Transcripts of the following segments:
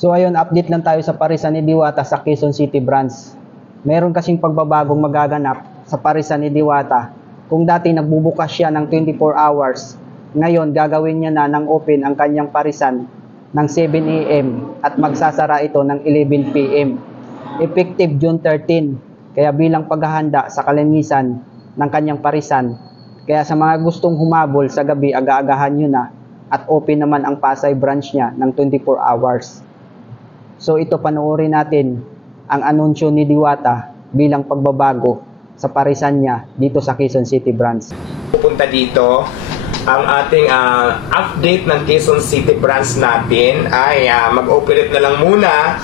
So ayun, update lang tayo sa Parisan ni Diwata sa Quezon City branch. Meron kasing pagbabagong magaganap sa Parisan ni Diwata. Kung dati nagbubukas siya ng 24 hours, ngayon gagawin niya na ng open ang kanyang Parisan ng 7 AM at magsasara ito ng 11 PM. Effective June 13. Kaya bilang paghahanda sa kalinisan ng kanyang Parisan, kaya sa mga gustong humabol sa gabi, aga-agahan nyo na at open naman ang Pasay branch niya ng 24 hours. So ito, panoorin natin ang anunsyo ni Diwata bilang pagbabago sa Parisan niya dito sa Quezon City branch. Pupunta dito, ang ating update ng Quezon City branch natin ay mag-operate na lang muna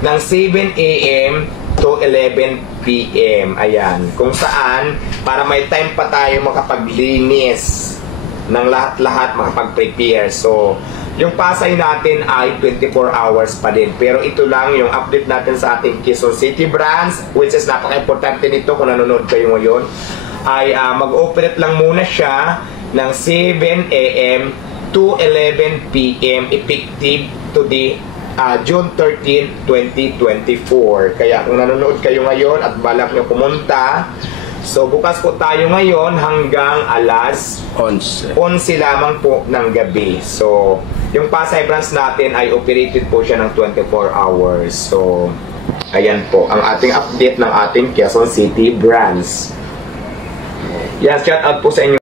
ng 7 AM to 11 PM. Ayan, kung saan para may time pa tayo makapaglinis ng lahat-lahat, makapag-prepare. So yung Pasay natin ay 24 hours pa din. Pero ito lang yung update natin sa ating Quezon City branch, which is napaka-importante nito kung nanonood kayo ngayon, ay mag-operate lang muna siya ng 7 AM to 11 PM effective to the June 13, 2024. Kaya kung nanonood kayo ngayon at balak nyo pumunta, so bukas po tayo ngayon hanggang alas 11 lamang po ng gabi. So yung Pasay branch natin ay operated po siya ng 24 hours. So ayan po ang ating update ng ating Quezon City branch. Yes, shout out po sa inyo.